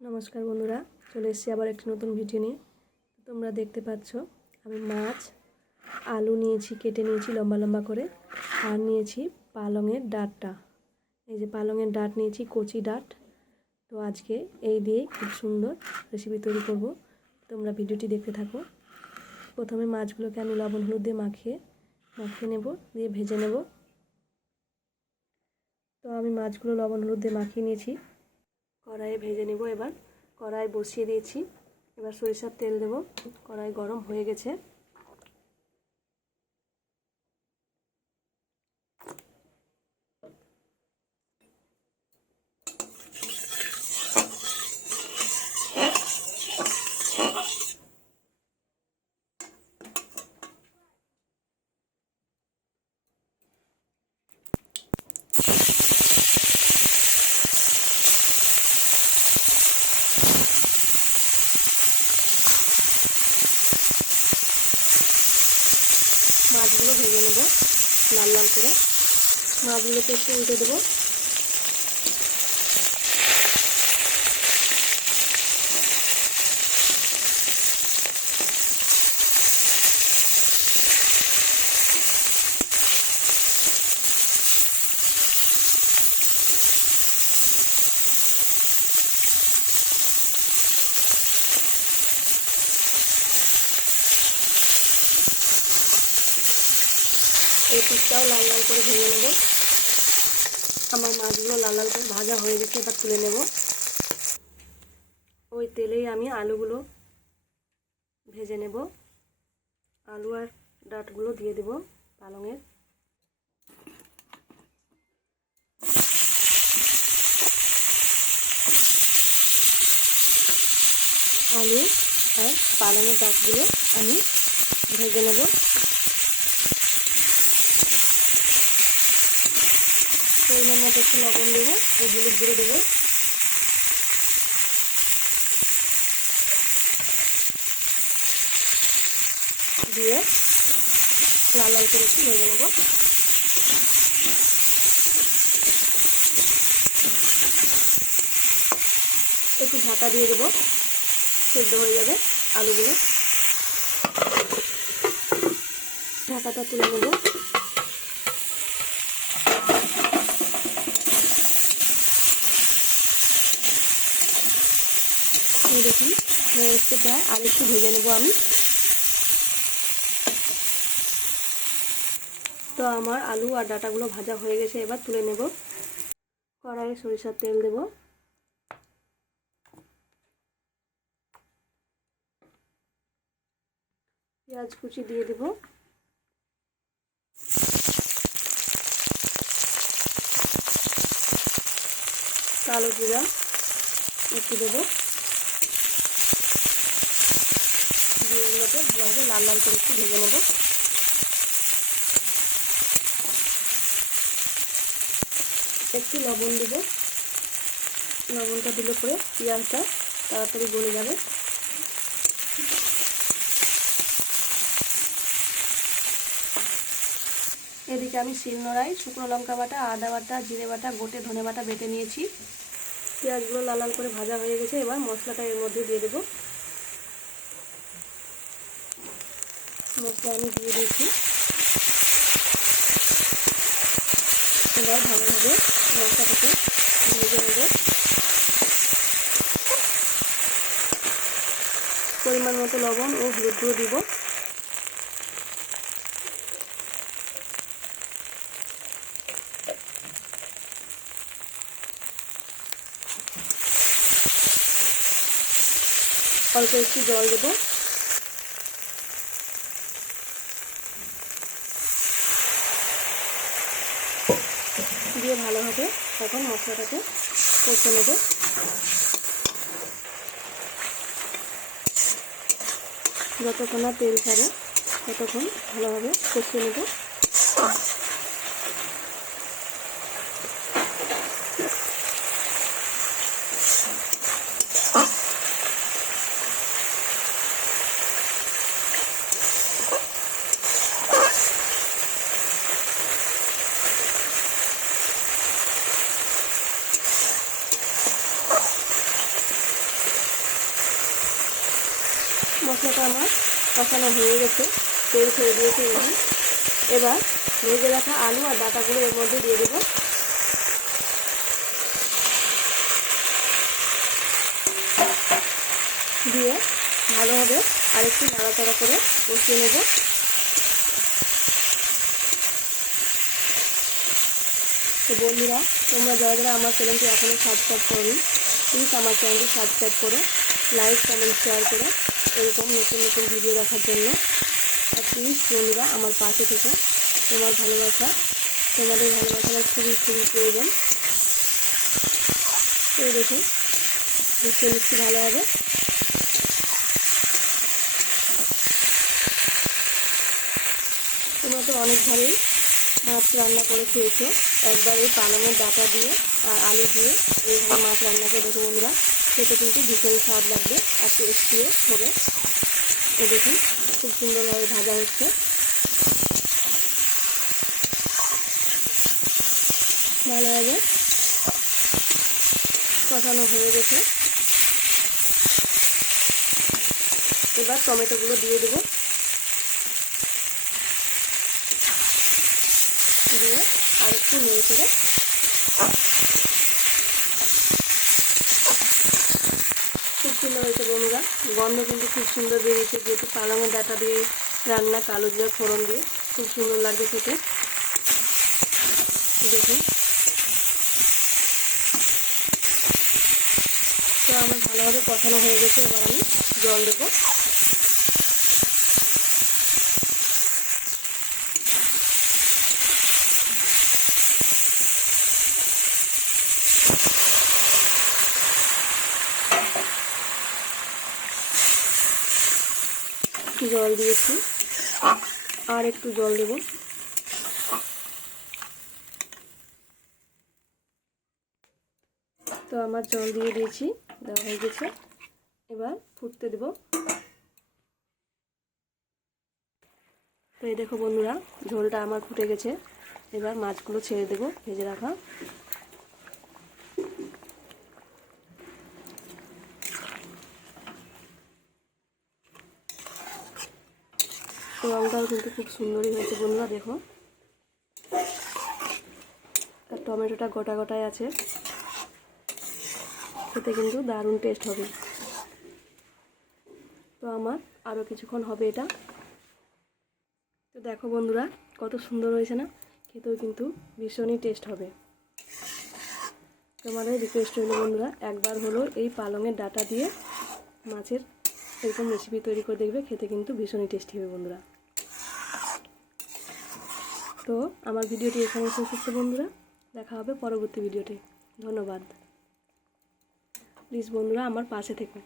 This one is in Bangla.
নমস্কার বন্ধুরা, চলে এসেছি আবার একটি নতুন ভিডিও নিয়ে। তোমরা দেখতে পাচ্ছ আমি মাছ আলু নিয়েছি, কেটে নিয়েছি লম্বা লম্বা করে, আর নিয়েছি পালংয়ের ডাঁটটা। এই যে পালংয়ের ডাঁট নিয়েছি, কচি ডাঁট। তো আজকে এই দিয়ে খুব সুন্দর রেসিপি তৈরি করব। তোমরা ভিডিওটি দেখতে থাকো। প্রথমে মাছগুলোকে আমি লবণ হলুদ দিয়ে মাখিয়ে নেব, দিয়ে ভেজে নেব। তো আমি মাছগুলো লবণ হলুদ দিয়ে মাখিয়ে নিয়েছি, কড়াইয়ে ভেজে নেব। এবার কড়াই বসিয়ে দিয়েছি, এবার সরিষার তেল দেব। কড়াই গরম হয়ে গেছে। মাছগুলো ভেজে নেব লাল লাল করে। মাছগুলোকে একটু উল্টে দেবো। এই পিসটাও লাল লাল করে ভেজে নেব। আমার মাছগুলো লাল লাল করে ভাজা হয়ে গেছে, এবার তুলে নেব। ওই তেলেই আমি আলুগুলো ভেজে নেব। আলু আর ডাঁটগুলো দিয়ে দেব পালংয়ের। আলু আর পালংয়ের ডাঁটগুলো আমি ভেজে নেব। পরিমাণ মতো একটু লবণ দেবো ও হলুদ গুঁড়ো দেবো। দিয়ে লাল লাল করে একটু ভেজে নেব। একটু ঢাকা দিয়ে দেবো, সেদ্ধ হয়ে যাবে আলুগুলো। ঢাকাটা তুলে নেব। দেখুন হয়ে এসছে প্রায়, আর একটু ভেজে নেব আমি। তো আমার আলু আর ডাঁটাগুলো ভাজা হয়ে গেছে, এবার তুলে নেব। কড়াইয়ে সরিষার তেল দেব। পেঁয়াজ কুচি দিয়ে দেব। কালো জিরা একটু দেবো। দিয়ে এগুলোকে ভালোভাবে লাল লাল করে একটু ভেজে নেব। একটু লবণ দেব। লবণটা দিলে পরে পেঁয়াজটা তাড়াতাড়ি গলে যাবে। এদিকে আমি শিলনোড়ায় শুকনো লঙ্কা বাটা, আদা বাটা, জিরে বাটা, গোটে ধনে বাটা বেটে নিয়েছি। পেঁয়াজগুলো লাল লাল করে ভাজা হয়ে গেছে, এবার মশলাটা এর মধ্যে দিয়ে দেবো। মশলা আমি দিয়ে দিয়েছি। এবার ভালোভাবে মশলাটাকে ভেজে নেব। পরিমাণ মতো লবণ ও হলুদ গুঁড়ো দিব। অল্প একটু জল দেবো। দিয়ে ভালোভাবে এখন মশলাটাকে কষে নেব। যতক্ষণ না তেল ছাড়ে ততক্ষণ ভালোভাবে কষিয়ে নেব। মশলাটা আমার কষানো হয়ে গেছে, তেল ছেড়ে দিয়েছে। এবার ভেজে রাখা আলু আর ডাঁটাগুলো এর মধ্যে দিয়ে দেবো। দিয়ে ভালোভাবে আরেকটু নাড়াচাড়া করে কষিয়ে নেব। তো বন্ধুরা, তোমরা যারা যারা আমার চ্যানেলটি এখনও সাবস্ক্রাইব করোনি, প্লিজ আমার চ্যানেলটি সাবস্ক্রাইব করো, লাইক কমেন্ট শেয়ার করো এরকম নতুন নতুন ভিডিও দেখার জন্য। আর প্লিজ বন্ধুরা আমার পাশে থেকে, তোমাদের ভালোবাসা আমার খুবই খুবই প্রয়োজন। তো দেখুন মিশিয়ে নিচ্ছি ভালোভাবে। তোমরা তো অনেকভাবেই মাছ রান্না করে খেয়েছো। একবার এই পালঙের ডাঁটা দিয়ে আর আলু দিয়ে এইভাবে মাছ রান্না করে দেখো বন্ধুরা, খেতে কিন্তু ভীষণই স্বাদ লাগবে আর টেস্টিও হবে। তো দেখুন খুব সুন্দরভাবে ভাজা হচ্ছে। ভালোভাবে কষানো হয়ে গেছে। এবার টমেটোগুলো দিয়ে দেবো, দিয়ে আর একটু নেড়ে চেড়ে খুব সুন্দর হয়েছে বন্ধুরা। গন্ধ কিন্তু খুব সুন্দর বেরিয়েছে, যেহেতু পালঙের ডাঁটা দিয়ে রান্না, কালো জিরা ফোড়ন দিয়ে খুব সুন্দর লাগবে খেতে। দেখুন তো আমার ভালোভাবে কষানো হয়ে গেছে। এবার আমি জল দেবো। জল দিয়েছি, আর একটু জল দেব। তো আমার জল দিয়ে দিয়েছি, দেওয়া হয়ে গেছে। এবার ফুটতে দেব। তো এই দেখো বন্ধুরা, ঝোলটা আমার ফুটে গেছে। এবার মাছগুলো ছেড়ে দেব ভেজে রাখা। রঙটাও কিন্তু খুব সুন্দরই হয়েছে বন্ধুরা, দেখো। আর টমেটোটা গোটা গোটায় আছে, খেতে কিন্তু দারুণ টেস্ট হবে। তো আমার আরও কিছুক্ষণ হবে এটা। তো দেখো বন্ধুরা কত সুন্দর হয়েছে না, খেতেও কিন্তু ভীষণই টেস্ট হবে। তোমাদের রিকোয়েস্ট হলো বন্ধুরা, একবার হলো এই পালঙের ডাঁটা দিয়ে মাছের এরকম রেসিপি তৈরি করে দেখবে, খেতে কিন্তু ভীষণই টেস্টি হবে বন্ধুরা। তো আমার ভিডিওটি এখানে শেষ হচ্ছে বন্ধুরা, দেখা হবে পরবর্তী ভিডিওতে। ধন্যবাদ। প্লিজ বন্ধুরা আমার পাশে থেকো।